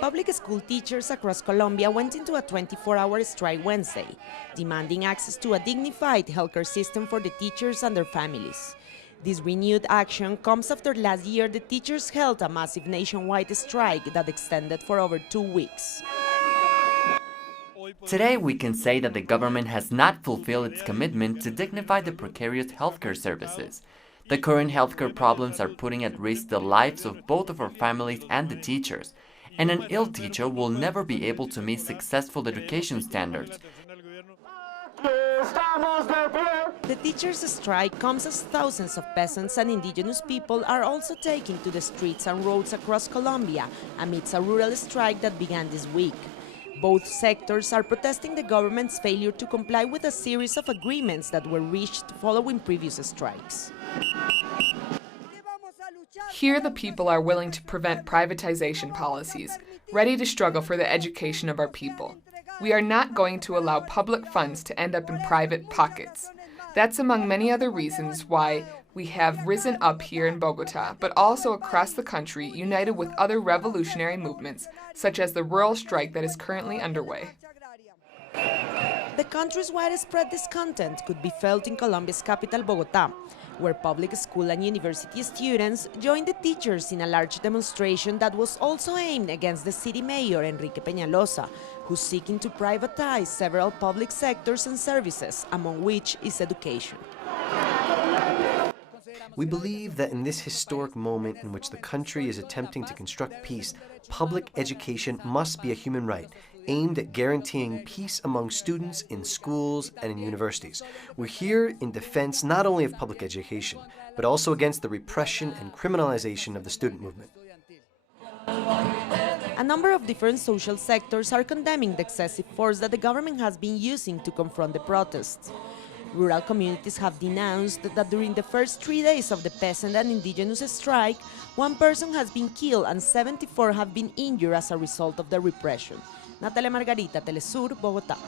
Public school teachers across Colombia went into a 24-hour strike Wednesday, demanding access to a dignified healthcare system for the teachers and their families. This renewed action comes after last year the teachers held a massive nationwide strike that extended for over 2 weeks. Today, we can say that the government has not fulfilled its commitment to dignify the precarious healthcare services. The current healthcare problems are putting at risk the lives of both of our families and the teachers, and an ill teacher will never be able to meet successful education standards. The teachers' strike comes as thousands of peasants and indigenous people are also taking to the streets and roads across Colombia amidst a rural strike that began this week. Both sectors are protesting the government's failure to comply with a series of agreements that were reached following previous strikes. Here the people are willing to prevent privatization policies, ready to struggle for the education of our people. We are not going to allow public funds to end up in private pockets. That's among many other reasons why we have risen up here in Bogota, but also across the country, united with other revolutionary movements, such as the rural strike that is currently underway. The country's widespread discontent could be felt in Colombia's capital, Bogota, where public school and university students joined the teachers in a large demonstration that was also aimed against the city mayor, Enrique Peñalosa, who's seeking to privatize several public sectors and services, among which is education. We believe that in this historic moment in which the country is attempting to construct peace, public education must be a human right, aimed at guaranteeing peace among students in schools and in universities. We're here in defense not only of public education, but also against the repression and criminalization of the student movement. A number of different social sectors are condemning the excessive force that the government has been using to confront the protests. Rural communities have denounced that during the first 3 days of the peasant and indigenous strike, 1 person has been killed and 74 have been injured as a result of the repression. Natalia Margarita, Telesur, Bogotá.